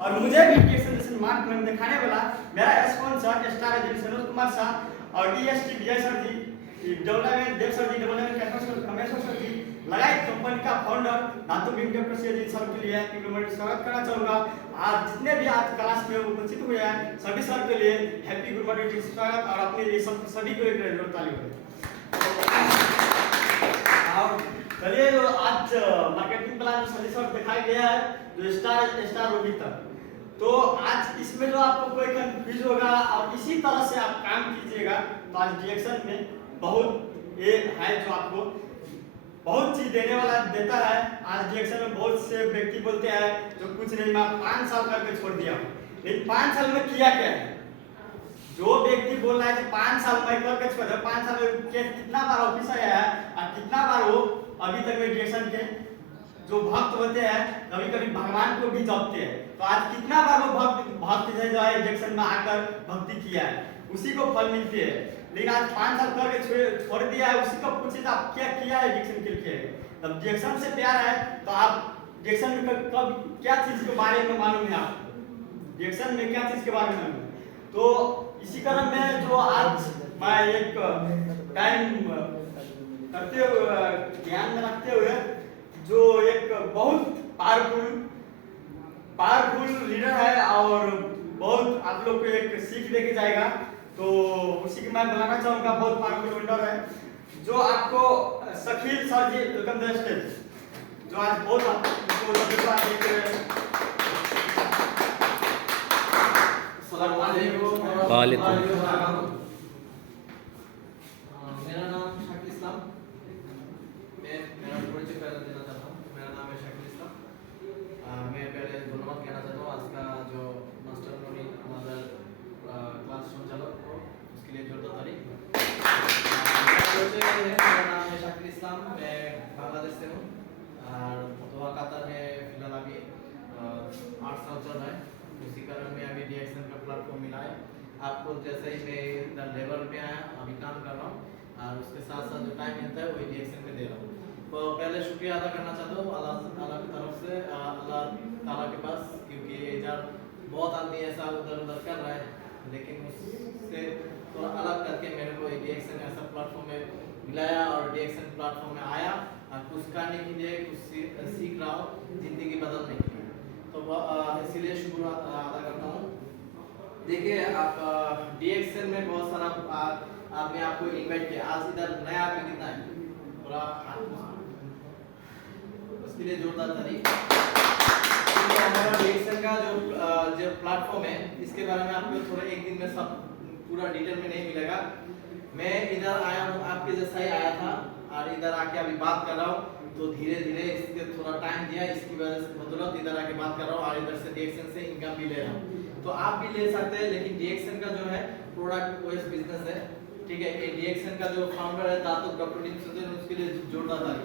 और मुझे भी प्रेजेंटेशन मार्क में दिखाने वाला मेरा sponsor star agency Sanoj Kumar Shah और डीएसटी विजय सर जी, डेवलपमेंट देव सर जी, डेवलपमेंट कैटर्स कमेश्वर सर जी, लगाए कंपनी का फाउंडर धातु विंटर जी सर के लिए स्वागत करना चाहूँगा। आज जितने भी आज क्लास में उपस्थित हुए हैं सभी सर के लिए हैप्पी गुड मॉर्निंग स्वागत और अपने लिए सभी को एक जोर ताली हो। चलिए जो आज मार्केटिंग प्लान जो सभी सर दिखाई गया है जो स्टार होगी तक, तो आज इसमें जो आपको कोई कंफ्यूज होगा और इसी तरह से आप काम कीजिएगा तो आज डिएक्शन में बहुत ये है जो आपको बहुत चीज देने वाला देता है। आज डिएक्शन में बहुत से व्यक्ति बोलते हैं जो कुछ नहीं, मैं 5 साल करके छोड़ दिया, लेकिन 5 साल में किया क्या है? जो व्यक्ति बोल रहा है कि 5 साल में करके छोड़ दिया, 5 साल में कितना बार ऑफिस आया है और कितना बार वो अभी तक में डिएक्शन के जो भक्त होते हैं कभी कभी भगवान को भी जपते हैं, तो आज कितना बार वो भक्त जो है डिएक्शन में आकर भक्ति किया है उसी को फल मिलती है। लेकिन आज 5 साल करके छोड़ दिया है, उसी को पूछे आप क्या किया है डिएक्शन के लिए। तब डिएक्शन से प्यार है तो आप डिएक्शन में कब क्या चीज के बारे में मालूम है, आपको डिएक्शन में क्या चीज के बारे में मालूम है। तो इसी क्रम में जो आज मैं एक टाइम करते हुए ध्यान में रखते हुए जो एक बहुत पावरफुल लीडर है और बहुत आप लोग को एक सीख देके जाएगा, तो उसी को मैं बुलाना चाहूंगा। बहुत पावरफुल लीडर है जो आपको Shakeel sir ji, welcome the stage, जो आज बहुत आपको देख रहे हैं। मेरा नाम शकील इस्लाम, मैं मेरा परिचय पहले देना चाहता हूँ। मेरा नाम है शकील इस्लाम। मैं पहले धन्यवाद कहना चाहता हूँ आज का जो मास्टर मोनी हमारा क्लास संचालक को, उसके लिए जोरदार ताली। मेरा नाम है शकील इस्लाम, मैं बांग्लादेश से हूँ और दोहा कतर में फिलहाल अभी 8 साल चल रहा है। उसी कारण में अभी डिएक्शन का प्लेटफॉर्म मिला है आपको। जैसे ही मैं इधर लेबर पे आया अभी काम कर रहा हूँ और उसके साथ साथ जो टाइम मिलता है वही डिएक्शन में दे रहा हूँ। तो पहले शुक्रिया अदा करना चाहता हूँ अल्लाह ताला की तरफ से, अल्लाह ताला के पास, क्योंकि इधर बहुत आदमी ऐसा उधर उधर कर रहा है, लेकिन उससे थोड़ा अलग करके मेरे को डिएक्शन ऐसा प्लेटफॉर्म में मिलाया और डिएक्शन प्लेटफॉर्म में आया और कुछ करने के लिए कुछ सीख रहा हूँ, जिंदगी बदलने के लिए। तो इसीलिए शुक्रिया अदा करता हूँ। देखिए आप डिएक्शन में बहुत सारा आपने आपको इनवाइट किया, आज इधर नया आदमी कितना है पूरा, उसके लिए जोरदार ताली। तो हमारा डिएक्शन का जो प्लेटफॉर्म है इसके बारे में आपको थोड़ा एक दिन में सब पूरा डिटेल में नहीं मिलेगा। मैं इधर आया हूँ आपके जैसा ही आया था और इधर आके अभी बात कर रहा हूँ, तो धीरे धीरे इसके थोड़ा टाइम दिया, इसकी वजह से बदौलत इधर आके बात कर रहा हूँ और इधर से डिएक्शन से इनकम भी ले रहा हूँ। तो आप भी ले सकते हैं, लेकिन डिएक्शन का जो है प्रोडक्ट ओएस बिजनेस है, ठीक है। ये डिएक्शन का जो फाउंडर है दातुक डॉक्टर टीम सुजन, उसके लिए जोरदार ताली।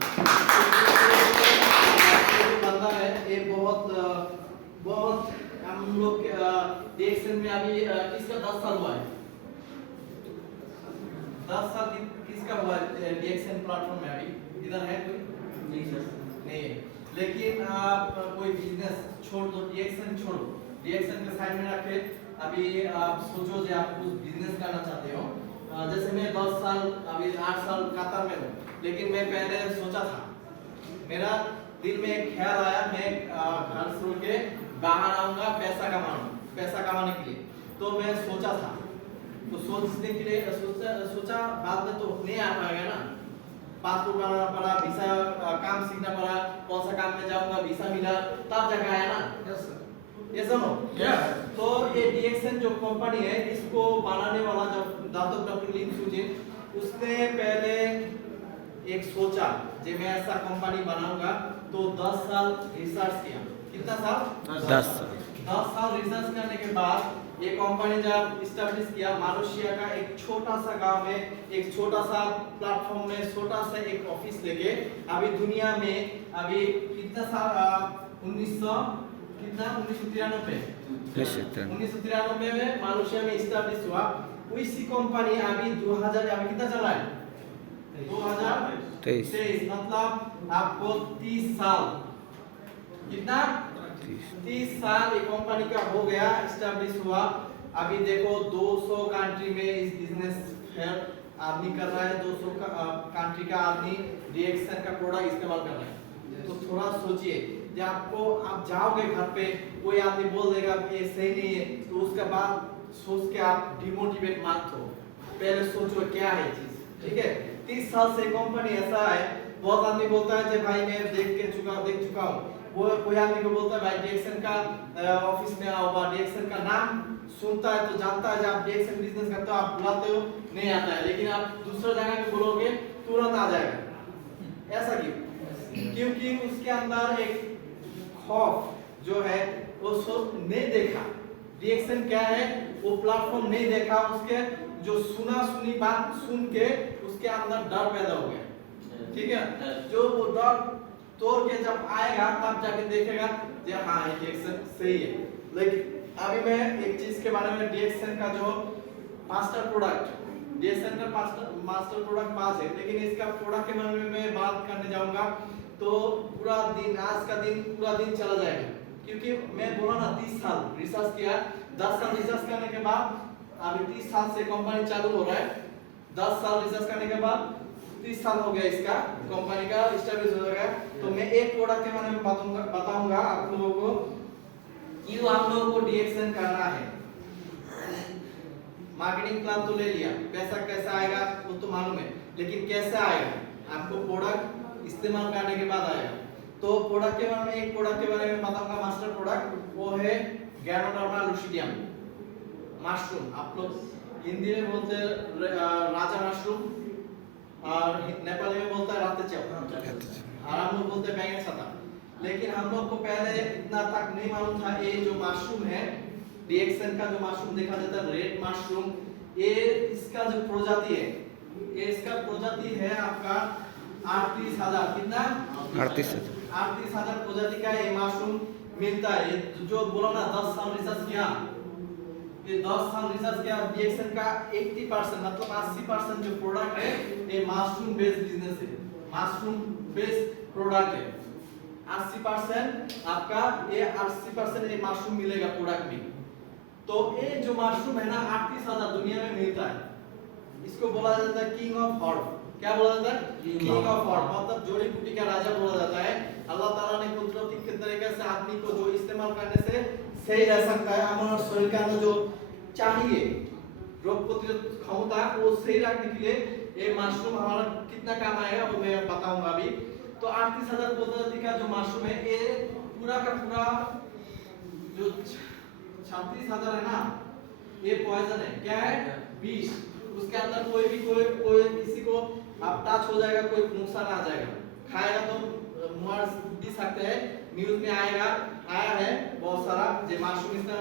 जो बंदा है ये बहुत हम लोग डिएक्शन में अभी किसका 10 साल हुआ है, 10 साल किसका हुआ है डिएक्शन प्लेटफॉर्म में? अभी इधर है कोई? नहीं, लेकिन आप कोई बिजनेस छोड़ दो, डिएक्शन छोड़ो, डिएक्शन के साइड में रखे। अभी आप सोचो कि आप कुछ बिजनेस करना चाहते हो। जैसे मैं 10 साल अभी 8 साल कतर में हूँ, लेकिन मैं पहले सोचा था, मेरा दिल में एक ख्याल आया मैं घर छोड़ के बाहर आऊंगा पैसा कमाने के लिए। तो मैं सोचा था, तो सोचने के लिए सोचा बाद में तो नहीं आ पाएगा ना, पासपोर्ट बनाना पड़ा, वीसा काम सीखना पड़ा, कौन सा काम में जाऊंगा, वीसा मिला तब जगह आया ना। ये सुनो, तो ये डिएक्शन जो कंपनी है इसको बनाने वाला जो दातुक डॉक्टर लीम सुजिन, उसने पहले एक सोचा कि मैं ऐसा कंपनी बनाऊंगा, तो 10 साल रिसर्च किया। कितना साल? 10 साल रिसर्च करने के बाद ये कंपनी जब इस्टेब्लिश किया, मालয়েशिया का एक छोटा सा गांव में एक छोटा सा प्लेटफॉर्म में छोटा सा एक ऑफिस लेके अभी दुनिया में अभी कितना साल 1993 में मालয়েशिया में इस्टेब्लिश हुआ। उसी कंपनी अभी 2000 अभी कितना चल रहा है? 2023, मतलब आपको 30 साल, कितना 30 साल ये कंपनी का हो गया, एस्टैब्लिश हुआ। अभी देखो 200 कंट्री में इस बिजनेस फेयर आदमी कर रहा है, 200 कंट्री का आदमी रिएक्शन का प्रोडक्ट इस्तेमाल कर रहा है। तो थोड़ा सोचिए, जब आप जाओगे घर पे, कोई आदमी बोल देगा कि ये सही नहीं है, तो उसके बाद सोच के आप डिमोटिवेट मत हो, पहले सोचो क्या है चीज, ठीक है। 30 साल से कंपनी ऐसा है, बहुत आदमी बोलता है कि भाई मैं देख चुका हूँ, वो कोई आदमी को बोलता है भाई डीएक्सन का ऑफिस में आओ, डीएक्सन का नाम सुनता है तो जानता है, जब आप डीएक्सन बिजनेस करते हो आप बुलाते हो नहीं आता है, लेकिन आप दूसरा जगह पे बोलोगे तुरंत आ जाएगा। ऐसा क्यों? क्योंकि उसके अंदर एक खौफ जो है वो नहीं देखा, रिएक्शन क्या है वो प्लेटफॉर्म नहीं देखा, उसके जो सुनी बात सुन के उसके अंदर डर पैदा हो गया, ठीक है। जो वो डर तोड़ के जब आएगा तब जाके देखेगा कि हाँ ये रिएक्शन सही है। लेकिन अभी मैं एक चीज के बारे में, रिएक्शन का जो मास्टर प्रोडक्ट, रिएक्शन का मास्टर प्रोडक्ट पास है, लेकिन इसका प्रोडक्ट के बारे में मैं बात करने जाऊंगा तो पूरा दिन, आज का दिन पूरा दिन चला जाएगा, क्योंकि मैं बोला ना 30 साल रिसर्च किया, 10 साल रिसर्च करने के बाद अभी 30 साल से कंपनी चालू हो रहा है, 10 साल रिसर्च करने के बाद 30 साल हो गया इसका कंपनी का एस्टैब्लिश हो गया। तो मैं एक प्रोडक्ट के बारे में बताऊंगा आप लोगों को, क्यों आप लोगों को डीएक्सन करना है। मार्केटिंग प्लान तो ले लिया, पैसा कैसा आएगा वो तो मालूम है, लेकिन कैसे आएगा आपको प्रोडक्ट इस्तेमाल करने के बाद आएगा। तो प्रोडक्ट के बारे में, एक प्रोडक्ट के बारे में बताऊंगा मास्टर प्रोडक्ट, वो है गैनोडर्मा लुसिडियम मशरूम। आप लोग हिंदी में बोलते हैं राजा मशरूम, और नेपाली में बोलता है रातेचेव, और हम लोग बोलते हैं बैंगन छाता। लेकिन हम लोग को पहले इतना तक नहीं मालूम था, ये जो मशरूम है रिएक्शन का जो मशरूम देखा जाता है रेड मशरूम, ये इसका जो प्रजाति है, ये इसका प्रजाति है आपका 38,000, कितना 38,000 प्रजाति का ये मशरूम मिलता है। जो बोला ना 10 साल रिसर्च किया, ये 10 साल रिसर्च किया, रिएक्शन का 80% मतलब 80% जो प्रोडक्ट है ये मशरूम बेस्ड बिजनेस है, मशरूम बेस्ड प्रोडक्ट है। 80% आपका ये 80% ये मशरूम मिलेगा प्रोडक्ट में। तो ये जो मशरूम है ना 38,000 दुनिया में मिलता है, इसको बोला जाता है किंग ऑफ हर्ब। क्या बोला जाता है? किंग ऑफ हर्ब, मतलब जोड़ी बूटी का राजा बोला जाता है। अल्लाह ताला ने कुदरती के तरीके से आदमी को जो इस्तेमाल करने से सही रह सकता है, हमारे शरीर के अंदर जो चाहिए रोग प्रतिरोध क्षमता वो सही रखने के लिए ये मशरूम हमारा कितना काम आएगा वो मैं बताऊंगा अभी। तो 38,000 प्रजाति का जो मशरूम है ये पूरा का पूरा जो 36,000 है ना, ये पॉइजन है। क्या है? विष। उसके अंदर कोई किसी को आप टच हो जाएगा, कोई नुकसान आ जाएगा, खाएगा तो मर भी सकते हैं। न्यूज में आया है बहुत सारा जो मशरूम इसका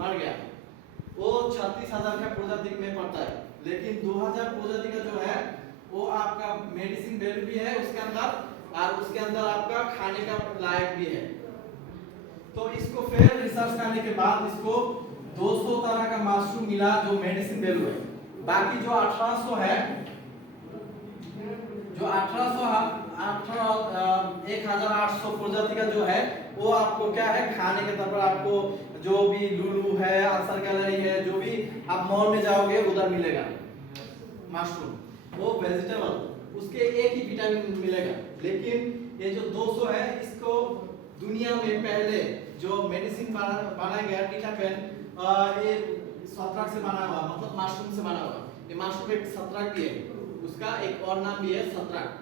मर गया, वो 36,000 का प्रजाति में पड़ता है। लेकिन 2,000 प्रजाति का जो है वो आपका मेडिसिन वैल्यू भी है उसके अंदर, और उसके अंदर आपका खाने का लायक भी है। तो इसको फिर रिसर्च करने के बाद इसको 200 तरह का मशरूम मिला जो मेडिसिन वैल्यू है। बाकी जो 1800 है, जो 1800 प्रजाति का जो है वो आपको क्या है खाने के तौर पर, आपको जो भी लुलू है, आंसर गैलरी है, जो भी आप मॉल में जाओगे उधर मिलेगा मशरूम, वो वेजिटेबल, उसके एक ही विटामिन मिलेगा। लेकिन ये जो 200 है इसको दुनिया में पहले जो मेडिसिन बनाया गया टीटापेन, ये सत्रक से बना हुआ, मतलब मशरूम से बना हुआ। ये मशरूम एक सत्रक भी है, उसका एक और नाम भी है सत्रक।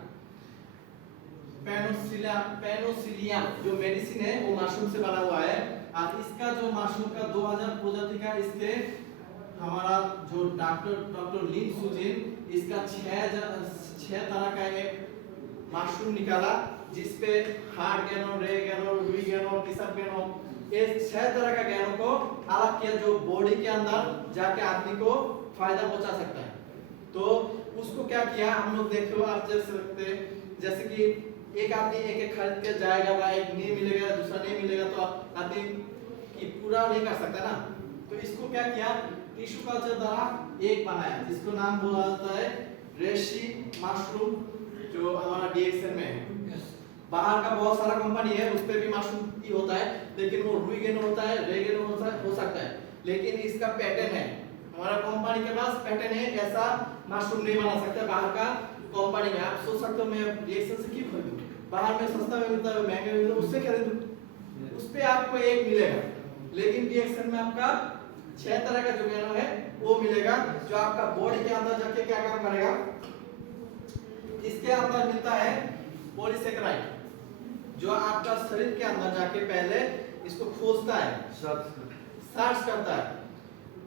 पेनोसिलियम जो मेडिसिन है वो मशरूम से बना हुआ है। और इसका जो मशरूम का 2000 प्रजाति का, इसके हमारा जो डॉक्टर लिन सुजिन इसका 6 तरह का एक मशरूम निकाला, जिसपे हार्ड गैनो, रे गैनो, लुई गैनो, टिसर गैनो, ये 6 तरह का गैनो को अलग किया जो बॉडी के अंदर जाके आदमी को फायदा पहुंचा सकता है। तो उसको क्या किया हम लोग, देखो आप देख सकते हैं, जैसे कि एक आदमी एक खरीद के जाएगा, भाई एक नहीं मिलेगा दूसरा नहीं मिलेगा तो आदमी की पूरा नहीं कर सकता ना। तो इसको क्या किया, टिश्यू कल्चर द्वारा एक बनाया, जिसको नाम बोला जाता है रेशी मशरूम, जो हमारा डीएक्सन में है। बाहर का बहुत सारा कंपनी है, उस पे भी मशरूम ही होता है, लेकिन वो रुइगेनो होता है, रेगेनो हो सकता है, लेकिन इसका पैटर्न है, हमारा कंपनी के पास पैटर्न है, ऐसा मशरूम नहीं बना सकते बाहर का कंपनी में। आप सोच सकते हो मैं रिएक्शन से क्यों खरीदूं, बाहर में सस्ता में मिलता है, महंगे में मिलता है, उससे खरीदूं, उस पे आपको एक मिलेगा, लेकिन रिएक्शन में आपका 6 तरह का जो गैनो है वो मिलेगा, जो आपका बॉडी के अंदर जाके क्या काम करेगा। इसके अंदर मिलता है पॉलीसेकेराइड, जो आपका शरीर के अंदर जाके पहले इसको खोजता है, सर्च करता है,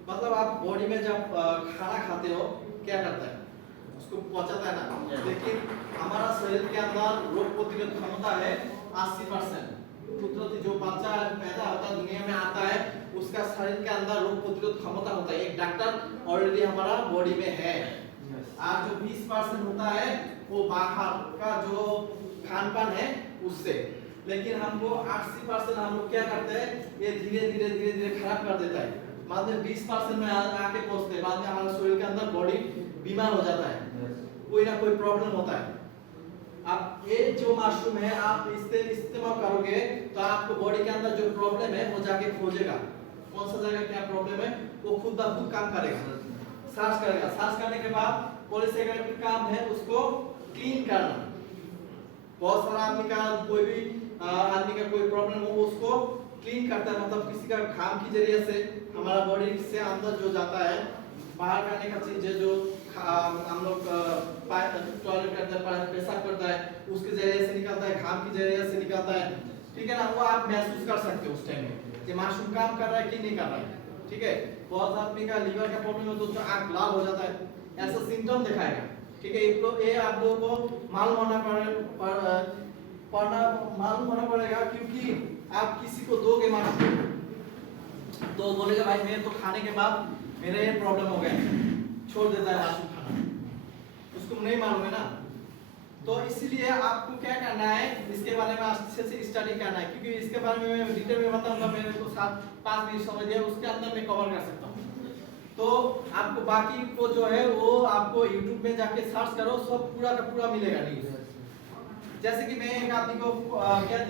मतलब आप बॉडी में जब खाना खाते हो क्या करता है, उसको पचाता है ना, लेकिन हमारा शरीर के अंदर रोग प्रतिरोधक क्षमता है 80%। कुदरती जो बच्चा पैदा होता है दुनिया में आता है, उसका शरीर के अंदर रोग प्रतिरोधक क्षमता होता है, एक डॉक्टर ऑलरेडी हमारा बॉडी में है। आज जो 20% होता है वो बाहर का जो खान पान है उससे, लेकिन हमको 80% हम लोग क्या करते हैं, ये धीरे धीरे खराब कर देता है, बाद में 20% में आके पहुंचते हैं, बाद में हमारे शरीर के अंदर बॉडी बीमार हो जाता है, कोई ना कोई प्रॉब्लम होता है। आप ये जो मशरूम है आप इससे इस्तेमाल करोगे तो आपको बॉडी के अंदर जो प्रॉब्लम है वो जाके खोजेगा, कौन सा जगह क्या प्रॉब्लम है, वो खुद ब खुद काम करेगा, सर्च करेगा, सर्च करने के बाद पॉलीसेकेराइड का काम है उसको क्लीन करना। बहुत सारा आदमी का कोई भी आदमी का कोई प्रॉब्लम हो उसको क्लीन करता है, मतलब किसी का घाम की जरिए से हमारा बॉडी से अंदर जो जाता है बाहर करने का चीज है, जो हम लोग टॉयलेट के अंदर पेशाब करता है उसके जरिए से निकलता है, घाम की जरिए से निकलता है, ठीक है ना, वो आप महसूस कर सकते हो उस टाइम में कि मशरूम काम कर रहा है कि नहीं कर रहा है, ठीक है। बहुत आदमी का लीवर का प्रॉब्लम है तो आंख लाल हो जाता है, ऐसा सिम्टम दिखाएगा, ठीक है। ये आप लोगों को मालूम होना पड़ेगा, क्योंकि आप किसी को दोगे मशरूम तो बोलेगा भाई मेरे तो खाने के बाद मेरा ये प्रॉब्लम हो गया, छोड़ देता है मशरूम खाना, उसको नहीं मालूम है ना। तो इसलिए आपको क्या करना है, इसके बारे में अच्छे से स्टडी करना है, क्योंकि इसके बारे में डिटेल में बताऊंगा, मैंने तो 7-5 मिनट समय दिया, उसके अंदर मैं कवर कर सकता हूँ। तो आपको बाकी को जो है वो आपको YouTube में जाके सर्च करो, सब पूरा का पूरा मिलेगा न्यूज़। जैसे कि मैं एक आदमी को क्या दिया